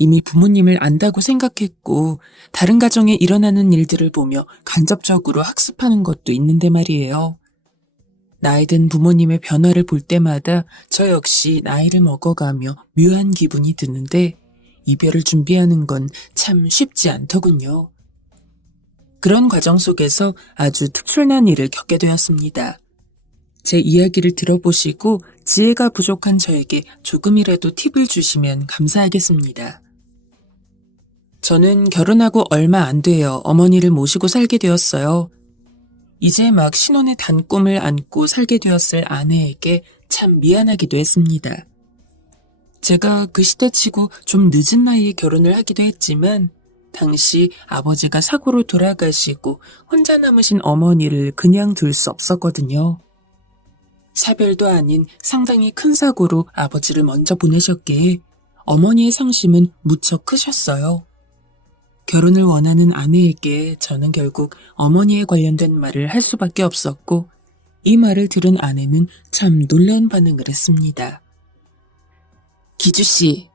이미 부모님을 안다고 생각했고 다른 가정에 일어나는 일들을 보며 간접적으로 학습하는 것도 있는데 말이에요. 나이 든 부모님의 변화를 볼 때마다 저 역시 나이를 먹어가며 묘한 기분이 드는데 이별을 준비하는 건 참 쉽지 않더군요. 그런 과정 속에서 아주 특출난 일을 겪게 되었습니다. 제 이야기를 들어보시고 지혜가 부족한 저에게 조금이라도 팁을 주시면 감사하겠습니다. 저는 결혼하고 얼마 안 되어 어머니를 모시고 살게 되었어요. 이제 막 신혼의 단꿈을 안고 살게 되었을 아내에게 참 미안하기도 했습니다. 제가 그 시대치고 좀 늦은 나이에 결혼을 하기도 했지만 당시 아버지가 사고로 돌아가시고 혼자 남으신 어머니를 그냥 둘 수 없었거든요. 사별도 아닌 상당히 큰 사고로 아버지를 먼저 보내셨기에 어머니의 상심은 무척 크셨어요. 결혼을 원하는 아내에게 저는 결국 어머니에 관련된 말을 할 수밖에 없었고 이 말을 들은 아내는 참 놀라운 반응을 했습니다. 기주씨,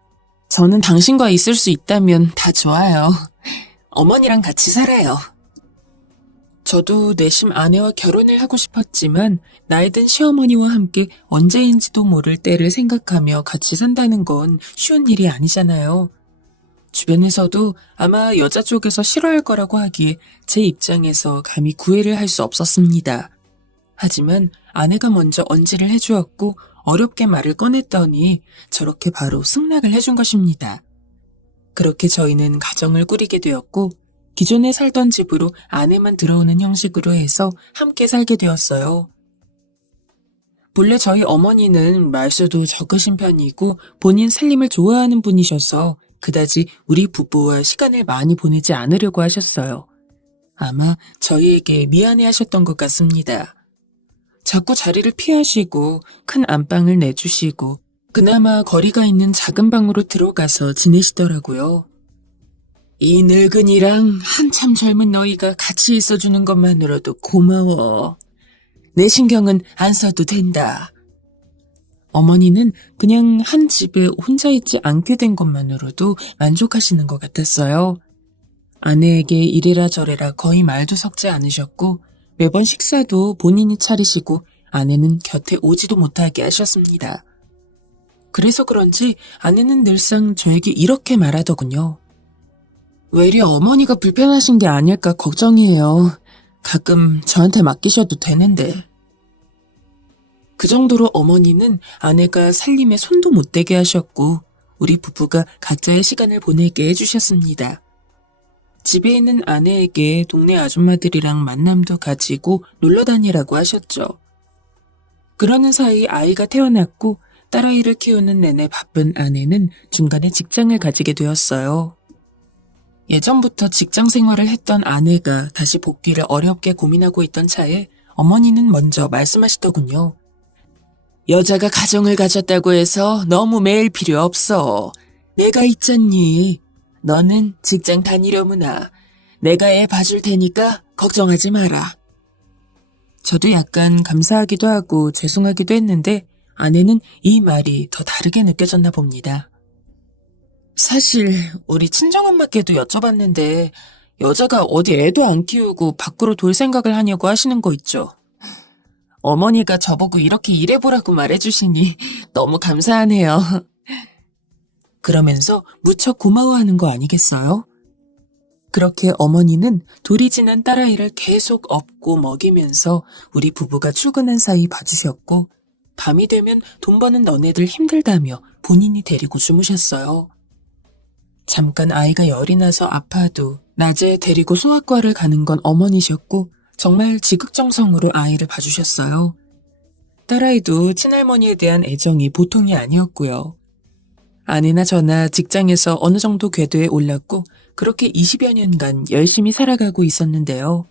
저는 당신과 있을 수 있다면 다 좋아요. 어머니랑 같이 살아요. 저도 내심 아내와 결혼을 하고 싶었지만 나이든 시어머니와 함께 언제인지도 모를 때를 생각하며 같이 산다는 건 쉬운 일이 아니잖아요. 주변에서도 아마 여자 쪽에서 싫어할 거라고 하기에 제 입장에서 감히 구애를 할 수 없었습니다. 하지만 아내가 먼저 언지를 해주었고 어렵게 말을 꺼냈더니 저렇게 바로 승낙을 해준 것입니다. 그렇게 저희는 가정을 꾸리게 되었고 기존에 살던 집으로 아내만 들어오는 형식으로 해서 함께 살게 되었어요. 본래 저희 어머니는 말수도 적으신 편이고 본인 살림을 좋아하는 분이셔서 그다지 우리 부부와 시간을 많이 보내지 않으려고 하셨어요. 아마 저희에게 미안해 하셨던 것 같습니다. 자꾸 자리를 피하시고 큰 안방을 내주시고 그나마 거리가 있는 작은 방으로 들어가서 지내시더라고요. 이 늙은이랑 한참 젊은 너희가 같이 있어주는 것만으로도 고마워. 내 신경은 안 써도 된다. 어머니는 그냥 한 집에 혼자 있지 않게 된 것만으로도 만족하시는 것 같았어요. 아내에게 이래라 저래라 거의 말도 섞지 않으셨고 매번 식사도 본인이 차리시고 아내는 곁에 오지도 못하게 하셨습니다. 그래서 그런지 아내는 늘상 저에게 이렇게 말하더군요. 외려 어머니가 불편하신 게 아닐까 걱정이에요. 가끔 저한테 맡기셔도 되는데. 그 정도로 어머니는 아내가 살림에 손도 못 대게 하셨고 우리 부부가 각자의 시간을 보내게 해주셨습니다. 집에 있는 아내에게 동네 아줌마들이랑 만남도 가지고 놀러 다니라고 하셨죠. 그러는 사이 아이가 태어났고 딸아이를 키우는 내내 바쁜 아내는 중간에 직장을 가지게 되었어요. 예전부터 직장 생활을 했던 아내가 다시 복귀를 어렵게 고민하고 있던 차에 어머니는 먼저 말씀하시더군요. 여자가 가정을 가졌다고 해서 너무 매일 필요 없어. 내가 있잖니. 너는 직장 다니려무나. 내가 애 봐줄 테니까 걱정하지 마라. 저도 약간 감사하기도 하고 죄송하기도 했는데 아내는 이 말이 더 다르게 느껴졌나 봅니다. 사실 우리 친정엄마께도 여쭤봤는데 여자가 어디 애도 안 키우고 밖으로 돌 생각을 하냐고 하시는 거 있죠. 어머니가 저보고 이렇게 일해보라고 말해주시니 너무 감사하네요. 그러면서 무척 고마워하는 거 아니겠어요? 그렇게 어머니는 돌이 지난 딸아이를 계속 업고 먹이면서 우리 부부가 출근한 사이 봐주셨고 밤이 되면 돈 버는 너네들 힘들다며 본인이 데리고 주무셨어요. 잠깐 아이가 열이 나서 아파도 낮에 데리고 소아과를 가는 건 어머니셨고 정말 지극정성으로 아이를 봐주셨어요. 딸아이도 친할머니에 대한 애정이 보통이 아니었고요. 아내나 저나 직장에서 어느 정도 궤도에 올랐고 그렇게 20여 년간 열심히 살아가고 있었는데요.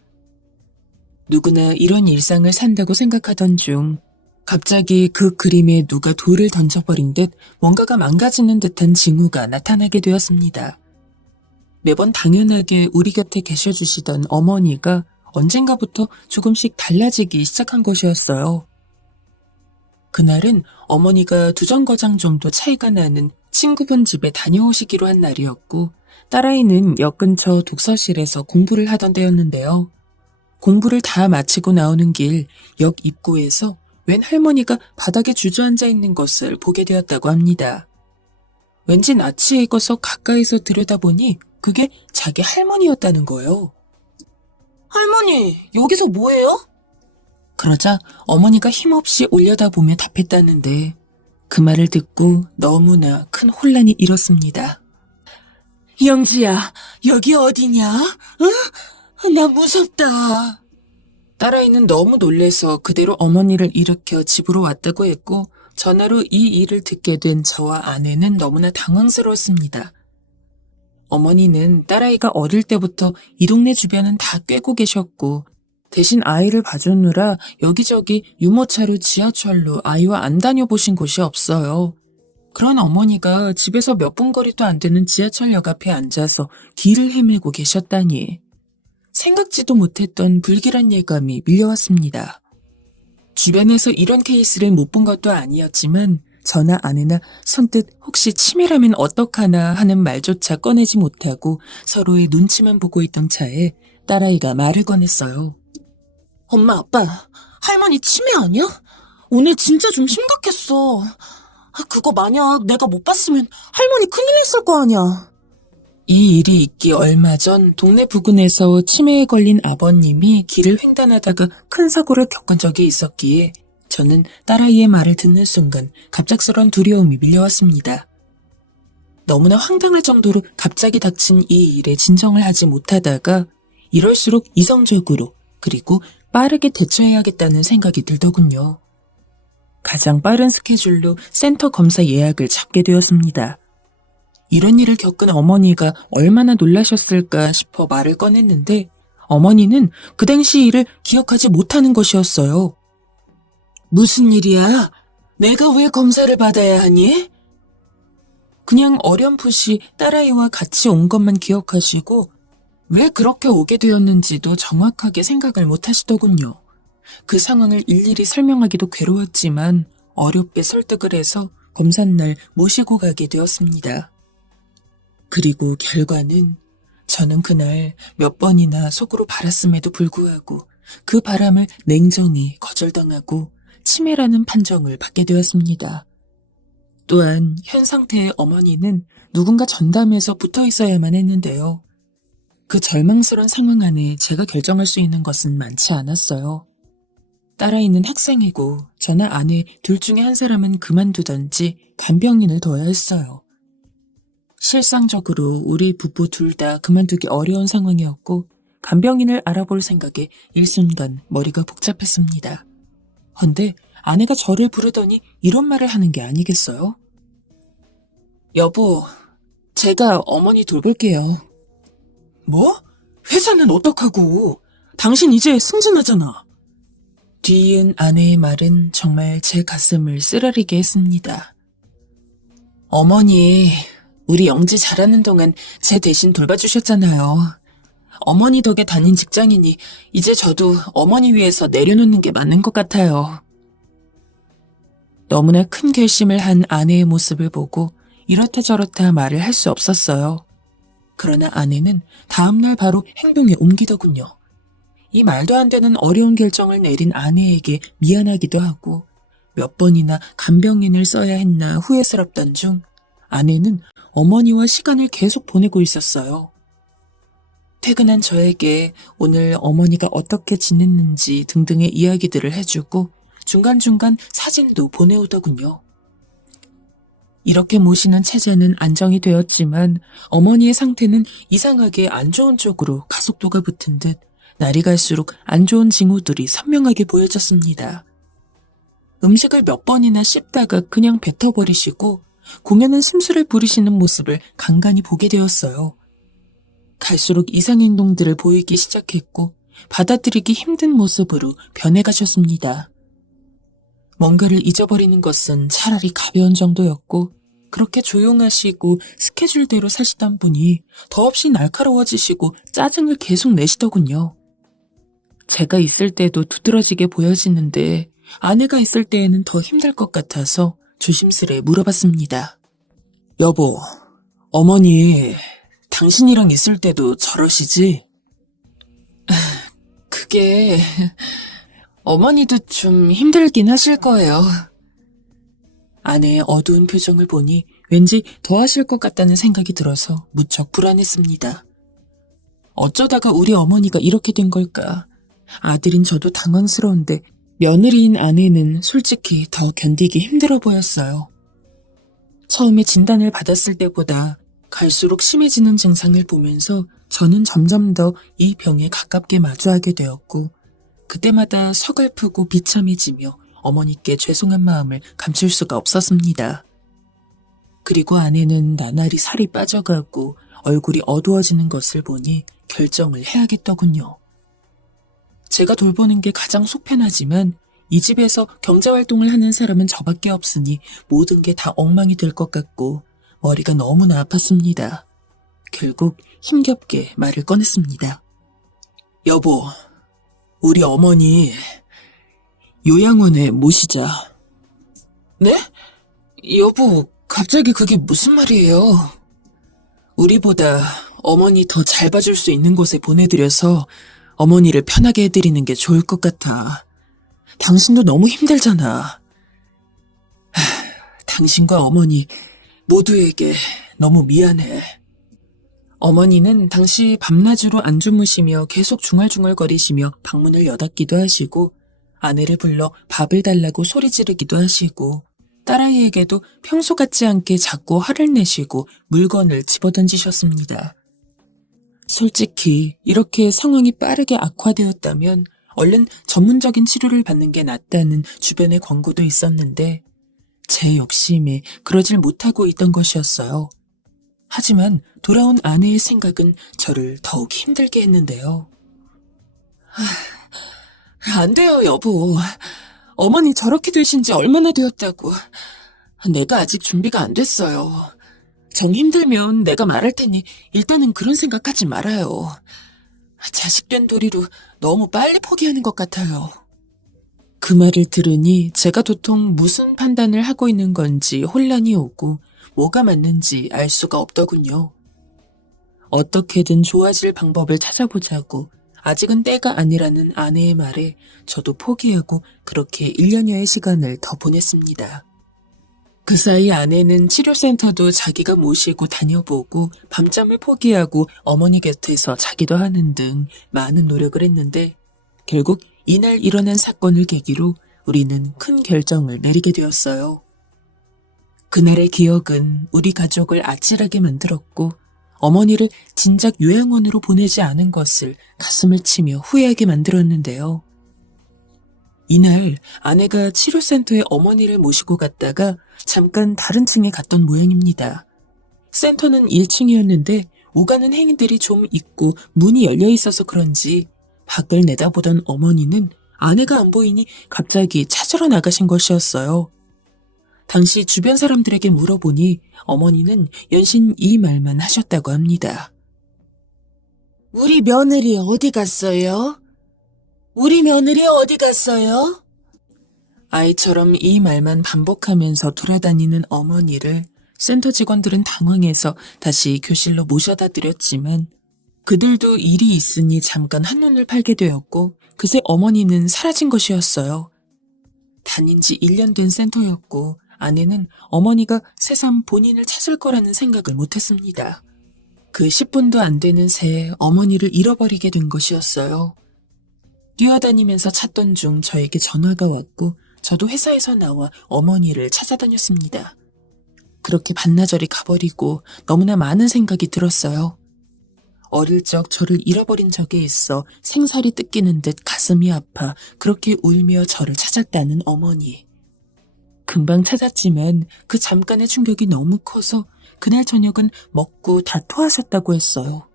누구나 이런 일상을 산다고 생각하던 중 갑자기 그 그림에 누가 돌을 던져버린 듯 뭔가가 망가지는 듯한 징후가 나타나게 되었습니다. 매번 당연하게 우리 곁에 계셔주시던 어머니가 언젠가부터 조금씩 달라지기 시작한 것이었어요. 그날은 어머니가 두 정거장 정도 차이가 나는 친구분 집에 다녀오시기로 한 날이었고 딸아이는 역 근처 독서실에서 공부를 하던 때였는데요. 공부를 다 마치고 나오는 길 역 입구에서 웬 할머니가 바닥에 주저앉아 있는 것을 보게 되었다고 합니다. 왠지 낯이 익어서 가까이서 들여다보니 그게 자기 할머니였다는 거예요. 할머니, 여기서 뭐해요? 그러자 어머니가 힘없이 올려다보며 답했다는데 그 말을 듣고 너무나 큰 혼란이 일었습니다. 영지야, 여기 어디냐? 응? 나 무섭다. 딸아이는 너무 놀래서 그대로 어머니를 일으켜 집으로 왔다고 했고 전화로 이 일을 듣게 된 저와 아내는 너무나 당황스러웠습니다. 어머니는 딸아이가 어릴 때부터 이 동네 주변은 다 꿰고 계셨고 대신 아이를 봐주느라 여기저기 유모차로 지하철로 아이와 안 다녀보신 곳이 없어요. 그런 어머니가 집에서 몇 분 거리도 안 되는 지하철역 앞에 앉아서 길을 헤매고 계셨다니. 생각지도 못했던 불길한 예감이 밀려왔습니다. 주변에서 이런 케이스를 못 본 것도 아니었지만 저나 아내나 선뜻 혹시 치매라면 어떡하나 하는 말조차 꺼내지 못하고 서로의 눈치만 보고 있던 차에 딸아이가 말을 꺼냈어요. 엄마, 아빠, 할머니 치매 아니야? 오늘 진짜 좀 심각했어. 그거 만약 내가 못 봤으면 할머니 큰일 났을 거 아니야. 이 일이 있기 얼마 전 동네 부근에서 치매에 걸린 아버님이 길을 횡단하다가 큰 사고를 겪은 적이 있었기에 저는 딸아이의 말을 듣는 순간 갑작스런 두려움이 밀려왔습니다. 너무나 황당할 정도로 갑자기 닥친 이 일에 진정을 하지 못하다가 이럴수록 이성적으로 그리고 빠르게 대처해야겠다는 생각이 들더군요. 가장 빠른 스케줄로 센터 검사 예약을 잡게 되었습니다. 이런 일을 겪은 어머니가 얼마나 놀라셨을까 싶어 말을 꺼냈는데 어머니는 그 당시 일을 기억하지 못하는 것이었어요. 무슨 일이야? 내가 왜 검사를 받아야 하니? 그냥 어렴풋이 딸아이와 같이 온 것만 기억하시고 왜 그렇게 오게 되었는지도 정확하게 생각을 못 하시더군요. 그 상황을 일일이 설명하기도 괴로웠지만 어렵게 설득을 해서 검사날 모시고 가게 되었습니다. 그리고 결과는 저는 그날 몇 번이나 속으로 바랐음에도 불구하고 그 바람을 냉정히 거절당하고 치매라는 판정을 받게 되었습니다. 또한 현 상태의 어머니는 누군가 전담해서 붙어 있어야만 했는데요. 그 절망스러운 상황 안에 제가 결정할 수 있는 것은 많지 않았어요. 딸아이는 학생이고 저나 아내 둘 중에 한 사람은 그만두던지 간병인을 둬야 했어요. 실상적으로 우리 부부 둘 다 그만두기 어려운 상황이었고 간병인을 알아볼 생각에 일순간 머리가 복잡했습니다. 헌데 아내가 저를 부르더니 이런 말을 하는 게 아니겠어요? 여보, 제가 어머니 돌볼게요. 뭐? 회사는 어떡하고? 당신 이제 승진하잖아. 뒤이은 아내의 말은 정말 제 가슴을 쓰라리게 했습니다. 어머니, 우리 영지 자라는 동안 제 대신 돌봐주셨잖아요. 어머니 덕에 다닌 직장이니 이제 저도 어머니 위해서 내려놓는 게 맞는 것 같아요. 너무나 큰 결심을 한 아내의 모습을 보고 이렇다 저렇다 말을 할 수 없었어요. 그러나 아내는 다음날 바로 행동에 옮기더군요. 이 말도 안 되는 어려운 결정을 내린 아내에게 미안하기도 하고 몇 번이나 간병인을 써야 했나 후회스럽던 중 아내는 어머니와 시간을 계속 보내고 있었어요. 퇴근한 저에게 오늘 어머니가 어떻게 지냈는지 등등의 이야기들을 해주고 중간중간 사진도 보내오더군요. 이렇게 모시는 체제는 안정이 되었지만 어머니의 상태는 이상하게 안 좋은 쪽으로 가속도가 붙은 듯 날이 갈수록 안 좋은 징후들이 선명하게 보여졌습니다. 음식을 몇 번이나 씹다가 그냥 뱉어버리시고 공연은 심술을 부리시는 모습을 간간히 보게 되었어요. 갈수록 이상 행동들을 보이기 시작했고 받아들이기 힘든 모습으로 변해가셨습니다. 뭔가를 잊어버리는 것은 차라리 가벼운 정도였고 그렇게 조용하시고 스케줄대로 사시던 분이 더없이 날카로워지시고 짜증을 계속 내시더군요. 제가 있을 때도 두드러지게 보여지는데 아내가 있을 때에는 더 힘들 것 같아서 조심스레 물어봤습니다. 여보, 어머니 당신이랑 있을 때도 저러시지? 그게 어머니도 좀 힘들긴 하실 거예요. 아내의 어두운 표정을 보니 왠지 더 하실 것 같다는 생각이 들어서 무척 불안했습니다. 어쩌다가 우리 어머니가 이렇게 된 걸까? 아들인 저도 당황스러운데 며느리인 아내는 솔직히 더 견디기 힘들어 보였어요. 처음에 진단을 받았을 때보다 갈수록 심해지는 증상을 보면서 저는 점점 더 이 병에 가깝게 마주하게 되었고, 그때마다 서글프고 비참해지며 어머니께 죄송한 마음을 감출 수가 없었습니다. 그리고 아내는 나날이 살이 빠져가고 얼굴이 어두워지는 것을 보니 결정을 해야겠더군요. 제가 돌보는 게 가장 속편하지만 이 집에서 경제활동을 하는 사람은 저밖에 없으니 모든 게 다 엉망이 될 것 같고 머리가 너무나 아팠습니다. 결국 힘겹게 말을 꺼냈습니다. 여보, 우리 어머니 요양원에 모시자. 네? 여보, 갑자기 그게 무슨 말이에요? 우리보다 어머니 더 잘 봐줄 수 있는 곳에 보내드려서 어머니를 편하게 해드리는 게 좋을 것 같아. 당신도 너무 힘들잖아. 당신과 어머니 모두에게 너무 미안해. 어머니는 당시 밤낮으로 안 주무시며 계속 중얼중얼거리시며 방문을 여닫기도 하시고 아내를 불러 밥을 달라고 소리 지르기도 하시고 딸아이에게도 평소 같지 않게 자꾸 화를 내시고 물건을 집어던지셨습니다. 솔직히 이렇게 상황이 빠르게 악화되었다면 얼른 전문적인 치료를 받는 게 낫다는 주변의 권고도 있었는데 제 욕심에 그러질 못하고 있던 것이었어요. 하지만 돌아온 아내의 생각은 저를 더욱 힘들게 했는데요. 안 돼요, 여보. 어머니 저렇게 되신 지 얼마나 되었다고. 내가 아직 준비가 안 됐어요. 정 힘들면 내가 말할 테니 일단은 그런 생각하지 말아요. 자식된 도리로 너무 빨리 포기하는 것 같아요. 그 말을 들으니 제가 도통 무슨 판단을 하고 있는 건지 혼란이 오고 뭐가 맞는지 알 수가 없더군요. 어떻게든 좋아질 방법을 찾아보자고 아직은 때가 아니라는 아내의 말에 저도 포기하고 그렇게 1년여의 시간을 더 보냈습니다. 그 사이 아내는 치료센터도 자기가 모시고 다녀보고 밤잠을 포기하고 어머니 곁에서 자기도 하는 등 많은 노력을 했는데 결국 이날 일어난 사건을 계기로 우리는 큰 결정을 내리게 되었어요. 그날의 기억은 우리 가족을 아찔하게 만들었고 어머니를 진작 요양원으로 보내지 않은 것을 가슴을 치며 후회하게 만들었는데요. 이날 아내가 치료센터에 어머니를 모시고 갔다가 잠깐 다른 층에 갔던 모양입니다. 센터는 1층이었는데 오가는 행인들이 좀 있고 문이 열려 있어서 그런지 밖을 내다보던 어머니는 아내가 안 보이니 갑자기 찾으러 나가신 것이었어요. 당시 주변 사람들에게 물어보니 어머니는 연신 이 말만 하셨다고 합니다. 우리 며느리 어디 갔어요? 우리 며느리 어디 갔어요? 아이처럼 이 말만 반복하면서 돌아다니는 어머니를 센터 직원들은 당황해서 다시 교실로 모셔다 드렸지만 그들도 일이 있으니 잠깐 한눈을 팔게 되었고 그새 어머니는 사라진 것이었어요. 다닌 지 1년 된 센터였고 아내는 어머니가 새삼 본인을 찾을 거라는 생각을 못했습니다. 그 10분도 안 되는 새에 어머니를 잃어버리게 된 것이었어요. 뛰어다니면서 찾던 중 저에게 전화가 왔고 저도 회사에서 나와 어머니를 찾아다녔습니다. 그렇게 반나절이 가버리고 너무나 많은 생각이 들었어요. 어릴 적 저를 잃어버린 적에 있어 생살이 뜯기는 듯 가슴이 아파 그렇게 울며 저를 찾았다는 어머니. 금방 찾았지만 그 잠깐의 충격이 너무 커서 그날 저녁은 먹고 다 토하셨다고 했어요.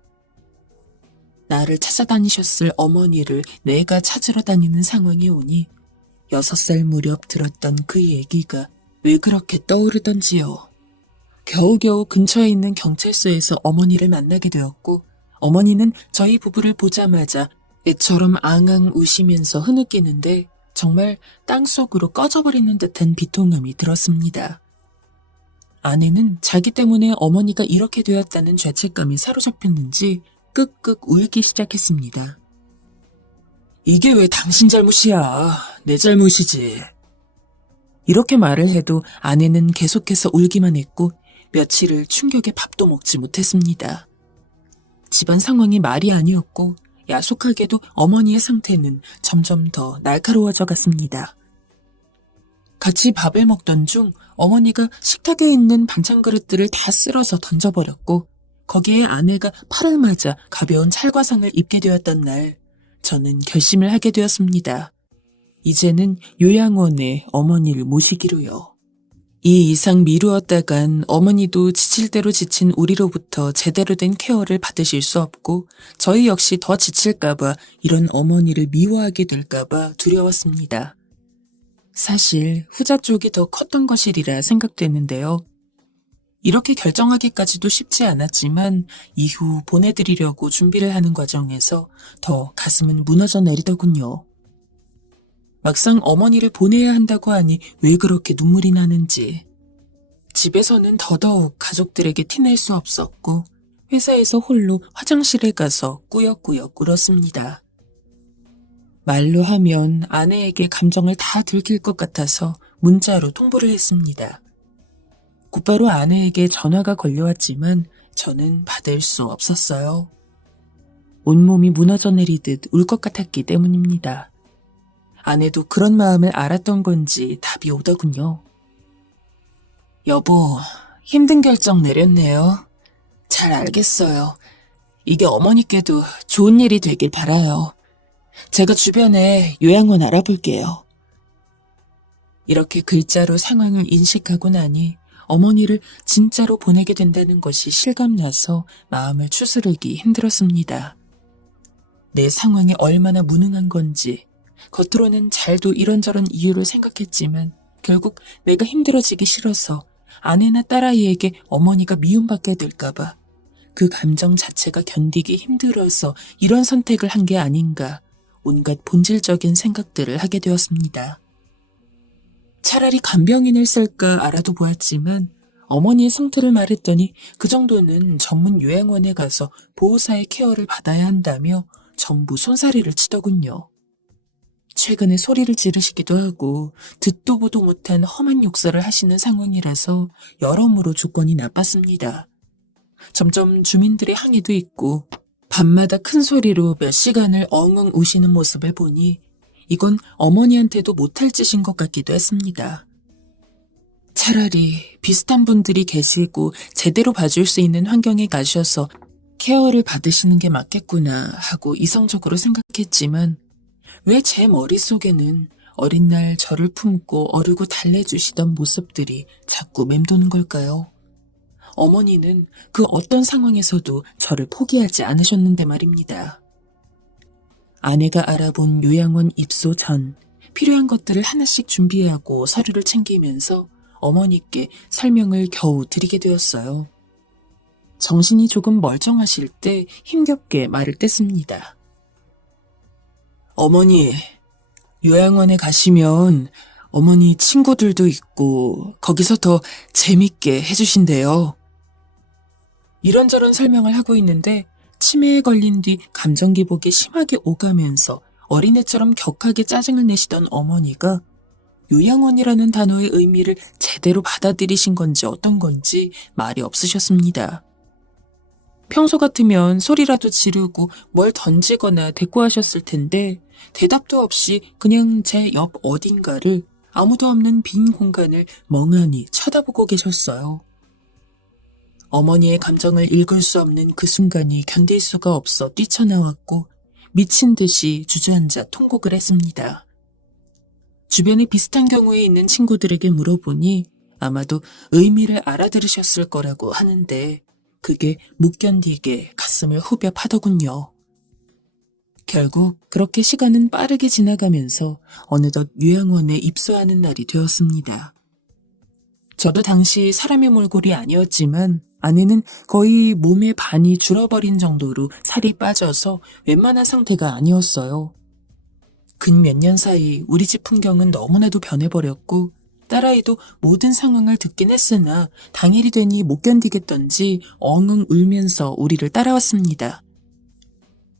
나를 찾아다니셨을 어머니를 내가 찾으러 다니는 상황이 오니 6살 무렵 들었던 그 얘기가 왜 그렇게 떠오르던지요. 겨우겨우 근처에 있는 경찰서에서 어머니를 만나게 되었고 어머니는 저희 부부를 보자마자 애처럼 앙앙 우시면서 흐느끼는데 정말 땅속으로 꺼져버리는 듯한 비통함이 들었습니다. 아내는 자기 때문에 어머니가 이렇게 되었다는 죄책감이 사로잡혔는지 끄끄 울기 시작했습니다. 이게 왜 당신 잘못이야? 내 잘못이지. 이렇게 말을 해도 아내는 계속해서 울기만 했고 며칠을 충격에 밥도 먹지 못했습니다. 집안 상황이 말이 아니었고 야속하게도 어머니의 상태는 점점 더 날카로워져 갔습니다. 같이 밥을 먹던 중 어머니가 식탁에 있는 반찬 그릇들을 다 쓸어서 던져버렸고 거기에 아내가 팔을 맞아 가벼운 찰과상을 입게 되었던 날 저는 결심을 하게 되었습니다. 이제는 요양원에 어머니를 모시기로요. 이 이상 미루었다간 어머니도 지칠 대로 지친 우리로부터 제대로 된 케어를 받으실 수 없고 저희 역시 더 지칠까봐 이런 어머니를 미워하게 될까봐 두려웠습니다. 사실 후자 쪽이 더 컸던 것이리라 생각되는데요. 이렇게 결정하기까지도 쉽지 않았지만 이후 보내드리려고 준비를 하는 과정에서 더 가슴은 무너져 내리더군요. 막상 어머니를 보내야 한다고 하니 왜 그렇게 눈물이 나는지. 집에서는 더더욱 가족들에게 티낼 수 없었고 회사에서 홀로 화장실에 가서 꾸역꾸역 울었습니다. 말로 하면 아내에게 감정을 다 들킬 것 같아서 문자로 통보를 했습니다. 곧바로 아내에게 전화가 걸려왔지만 저는 받을 수 없었어요. 온몸이 무너져 내리듯 울 것 같았기 때문입니다. 아내도 그런 마음을 알았던 건지 답이 오더군요. 여보, 힘든 결정 내렸네요. 잘 알겠어요. 이게 어머니께도 좋은 일이 되길 바라요. 제가 주변에 요양원 알아볼게요. 이렇게 글자로 상황을 인식하고 나니 어머니를 진짜로 보내게 된다는 것이 실감나서 마음을 추스르기 힘들었습니다. 내 상황이 얼마나 무능한 건지 겉으로는 잘도 이런저런 이유를 생각했지만 결국 내가 힘들어지기 싫어서 아내나 딸아이에게 어머니가 미움받게 될까봐 그 감정 자체가 견디기 힘들어서 이런 선택을 한 게 아닌가 온갖 본질적인 생각들을 하게 되었습니다. 차라리 간병인을 쓸까 알아도 보았지만 어머니의 상태를 말했더니 그 정도는 전문 요양원에 가서 보호사의 케어를 받아야 한다며 전부 손사래를 치더군요. 최근에 소리를 지르시기도 하고 듣도 보도 못한 험한 욕설을 하시는 상황이라서 여러모로 조건이 나빴습니다. 점점 주민들의 항의도 있고 밤마다 큰 소리로 몇 시간을 엉엉 우시는 모습을 보니 이건 어머니한테도 못할 짓인 것 같기도 했습니다. 차라리 비슷한 분들이 계시고 제대로 봐줄 수 있는 환경에 가셔서 케어를 받으시는 게 맞겠구나 하고 이성적으로 생각했지만 왜 제 머릿속에는 어린 날 저를 품고 어르고 달래주시던 모습들이 자꾸 맴도는 걸까요? 어머니는 그 어떤 상황에서도 저를 포기하지 않으셨는데 말입니다. 아내가 알아본 요양원 입소 전 필요한 것들을 하나씩 준비하고 서류를 챙기면서 어머니께 설명을 겨우 드리게 되었어요. 정신이 조금 멀쩡하실 때 힘겹게 말을 뗐습니다. 어머니, 요양원에 가시면 어머니 친구들도 있고 거기서 더 재밌게 해주신대요. 이런저런 설명을 하고 있는데 치매에 걸린 뒤 감정 기복이 심하게 오가면서 어린애처럼 격하게 짜증을 내시던 어머니가 요양원이라는 단어의 의미를 제대로 받아들이신 건지 어떤 건지 말이 없으셨습니다. 평소 같으면 소리라도 지르고 뭘 던지거나 대꾸하셨을 텐데 대답도 없이 그냥 제 옆 어딘가를 아무도 없는 빈 공간을 멍하니 쳐다보고 계셨어요. 어머니의 감정을 읽을 수 없는 그 순간이 견딜 수가 없어 뛰쳐나왔고 미친 듯이 주저앉아 통곡을 했습니다. 주변에 비슷한 경우에 있는 친구들에게 물어보니 아마도 의미를 알아들으셨을 거라고 하는데 그게 못 견디게 가슴을 후벼 파더군요. 결국 그렇게 시간은 빠르게 지나가면서 어느덧 요양원에 입소하는 날이 되었습니다. 저도 당시 사람의 몰골이 아니었지만 아내는 거의 몸의 반이 줄어버린 정도로 살이 빠져서 웬만한 상태가 아니었어요. 근 몇 년 사이 우리 집 풍경은 너무나도 변해버렸고 딸아이도 모든 상황을 듣긴 했으나 당일이 되니 못 견디겠던지 엉엉 울면서 우리를 따라왔습니다.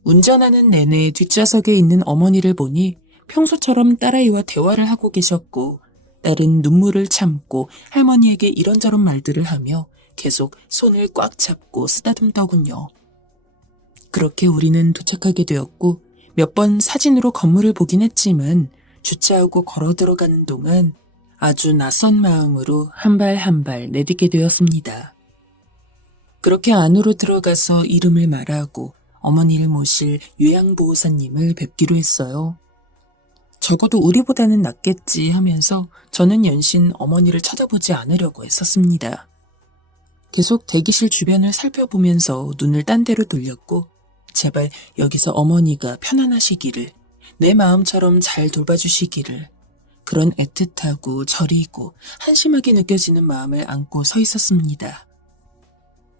운전하는 내내 뒷좌석에 있는 어머니를 보니 평소처럼 딸아이와 대화를 하고 계셨고, 딸은 눈물을 참고 할머니에게 이런저런 말들을 하며 계속 손을 꽉 잡고 쓰다듬더군요. 그렇게 우리는 도착하게 되었고 몇 번 사진으로 건물을 보긴 했지만 주차하고 걸어 들어가는 동안 아주 낯선 마음으로 한 발 한 발 내딛게 되었습니다. 그렇게 안으로 들어가서 이름을 말하고 어머니를 모실 요양보호사님을 뵙기로 했어요. 적어도 우리보다는 낫겠지 하면서 저는 연신 어머니를 쳐다보지 않으려고 했었습니다. 계속 대기실 주변을 살펴보면서 눈을 딴 데로 돌렸고, 제발 여기서 어머니가 편안하시기를, 내 마음처럼 잘 돌봐주시기를, 그런 애틋하고 저리고 한심하게 느껴지는 마음을 안고 서 있었습니다.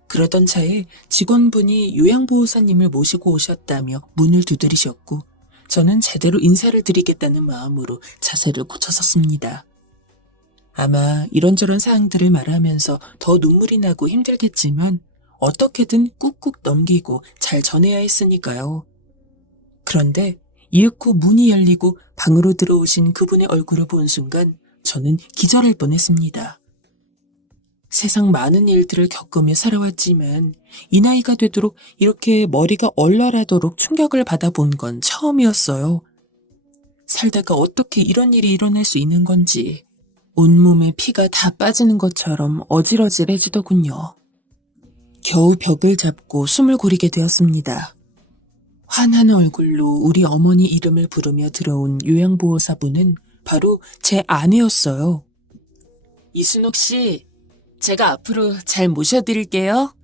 그러던 차에 직원분이 요양보호사님을 모시고 오셨다며 문을 두드리셨고, 저는 제대로 인사를 드리겠다는 마음으로 자세를 고쳐섰습니다. 아마 이런저런 사항들을 말하면서 더 눈물이 나고 힘들겠지만 어떻게든 꾹꾹 넘기고 잘 전해야 했으니까요. 그런데 이윽고 문이 열리고 방으로 들어오신 그분의 얼굴을 본 순간 저는 기절할 뻔했습니다. 세상 많은 일들을 겪으며 살아왔지만 이 나이가 되도록 이렇게 머리가 얼얼하도록 충격을 받아본 건 처음이었어요. 살다가 어떻게 이런 일이 일어날 수 있는 건지 온몸에 피가 다 빠지는 것처럼 어질어질해지더군요. 겨우 벽을 잡고 숨을 고르게 되었습니다. 환한 얼굴로 우리 어머니 이름을 부르며 들어온 요양보호사분은 바로 제 아내였어요. 이순옥 씨, 제가 앞으로 잘 모셔드릴게요.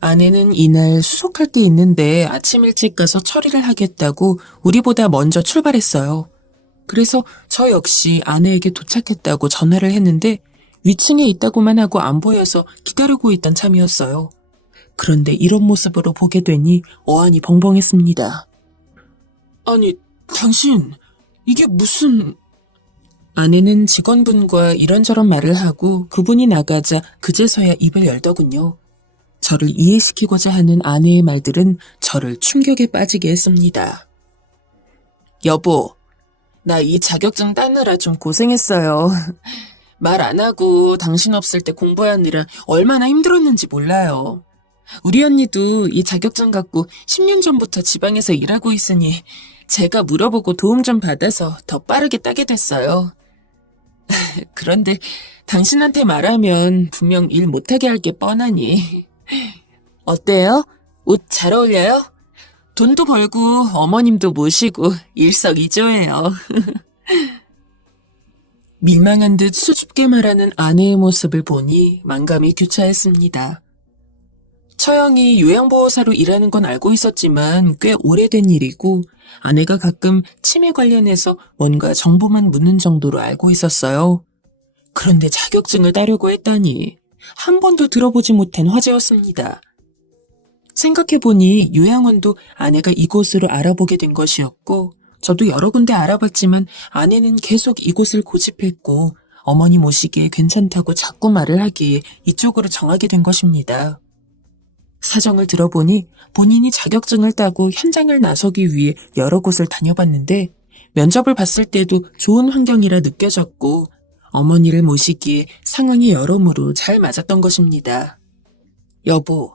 아내는 이날 수속할 게 있는데 아침 일찍 가서 처리를 하겠다고 우리보다 먼저 출발했어요. 그래서 저 역시 아내에게 도착했다고 전화를 했는데 위층에 있다고만 하고 안 보여서 기다리고 있던 참이었어요. 그런데 이런 모습으로 보게 되니 어안이 벙벙했습니다. 아니, 당신, 이게 무슨... 아내는 직원분과 이런저런 말을 하고 그분이 나가자 그제서야 입을 열더군요. 저를 이해시키고자 하는 아내의 말들은 저를 충격에 빠지게 했습니다. 여보, 나 이 자격증 따느라 좀 고생했어요. 말 안 하고 당신 없을 때 공부하느라 얼마나 힘들었는지 몰라요. 우리 언니도 이 자격증 갖고 10년 전부터 지방에서 일하고 있으니 제가 물어보고 도움 좀 받아서 더 빠르게 따게 됐어요. 그런데 당신한테 말하면 분명 일 못하게 할 게 뻔하니. 어때요? 옷 잘 어울려요? 돈도 벌고 어머님도 모시고 일석이조예요. 민망한 듯 수줍게 말하는 아내의 모습을 보니 만감이 교차했습니다. 처형이 요양보호사로 일하는 건 알고 있었지만 꽤 오래된 일이고 아내가 가끔 치매 관련해서 뭔가 정보만 묻는 정도로 알고 있었어요. 그런데 자격증을 따려고 했다니 한 번도 들어보지 못한 화제였습니다. 생각해보니 요양원도 아내가 이곳으로 알아보게 된 것이었고 저도 여러 군데 알아봤지만 아내는 계속 이곳을 고집했고 어머니 모시기에 괜찮다고 자꾸 말을 하기에 이쪽으로 정하게 된 것입니다. 사정을 들어보니 본인이 자격증을 따고 현장을 나서기 위해 여러 곳을 다녀봤는데 면접을 봤을 때도 좋은 환경이라 느껴졌고 어머니를 모시기에 상황이 여러모로 잘 맞았던 것입니다. 여보,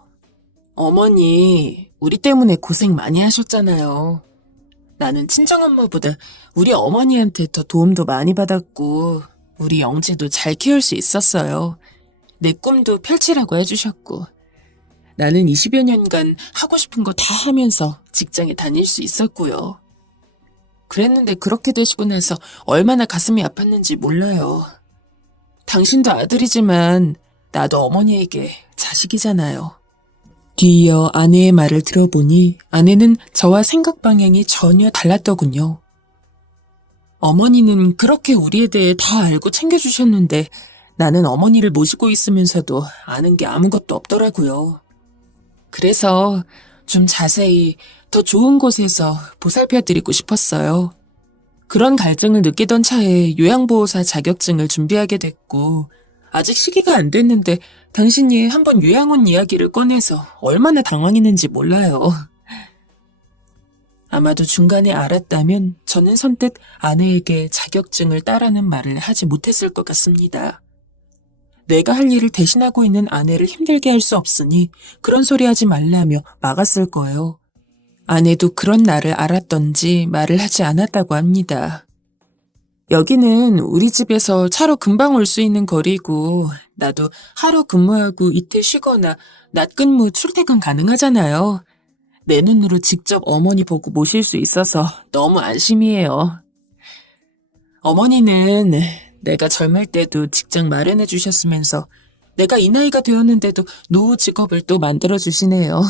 어머니 우리 때문에 고생 많이 하셨잖아요. 나는 친정엄마보다 우리 어머니한테 더 도움도 많이 받았고 우리 영지도 잘 키울 수 있었어요. 내 꿈도 펼치라고 해주셨고 나는 20여 년간 하고 싶은 거 다 하면서 직장에 다닐 수 있었고요. 그랬는데 그렇게 되시고 나서 얼마나 가슴이 아팠는지 몰라요. 당신도 아들이지만 나도 어머니에게 자식이잖아요. 뒤이어 아내의 말을 들어보니 아내는 저와 생각 방향이 전혀 달랐더군요. 어머니는 그렇게 우리에 대해 다 알고 챙겨주셨는데 나는 어머니를 모시고 있으면서도 아는 게 아무것도 없더라고요. 그래서 좀 자세히 더 좋은 곳에서 보살펴드리고 싶었어요. 그런 갈증을 느끼던 차에 요양보호사 자격증을 준비하게 됐고, 아직 시기가 안 됐는데 당신이 한번 요양 온 이야기를 꺼내서 얼마나 당황했는지 몰라요. 아마도 중간에 알았다면 저는 선뜻 아내에게 자격증을 따라는 말을 하지 못했을 것 같습니다. 내가 할 일을 대신하고 있는 아내를 힘들게 할 수 없으니 그런 소리 하지 말라며 막았을 거예요. 아내도 그런 나를 알았던지 말을 하지 않았다고 합니다. 여기는 우리 집에서 차로 금방 올 수 있는 거리고 나도 하루 근무하고 이틀 쉬거나 낮 근무 출퇴근 가능하잖아요. 내 눈으로 직접 어머니 보고 모실 수 있어서 너무 안심이에요. 어머니는 내가 젊을 때도 직장 마련해 주셨으면서 내가 이 나이가 되었는데도 노후 직업을 또 만들어 주시네요.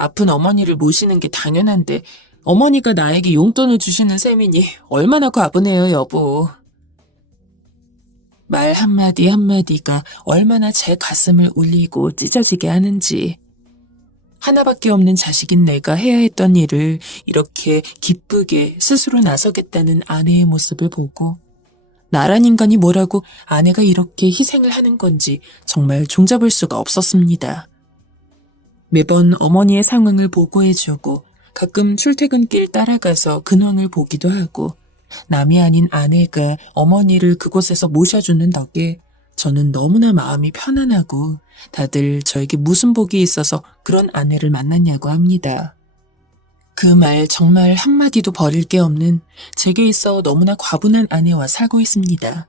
아픈 어머니를 모시는 게 당연한데 어머니가 나에게 용돈을 주시는 셈이니 얼마나 과분해요, 여보. 말 한마디 한마디가 얼마나 제 가슴을 울리고 찢어지게 하는지. 하나밖에 없는 자식인 내가 해야 했던 일을 이렇게 기쁘게 스스로 나서겠다는 아내의 모습을 보고 나란 인간이 뭐라고 아내가 이렇게 희생을 하는 건지 정말 종잡을 수가 없었습니다. 매번 어머니의 상황을 보고해주고 가끔 출퇴근길 따라가서 근황을 보기도 하고 남이 아닌 아내가 어머니를 그곳에서 모셔주는 덕에 저는 너무나 마음이 편안하고 다들 저에게 무슨 복이 있어서 그런 아내를 만났냐고 합니다. 그 말 정말 한마디도 버릴 게 없는 제게 있어 너무나 과분한 아내와 살고 있습니다.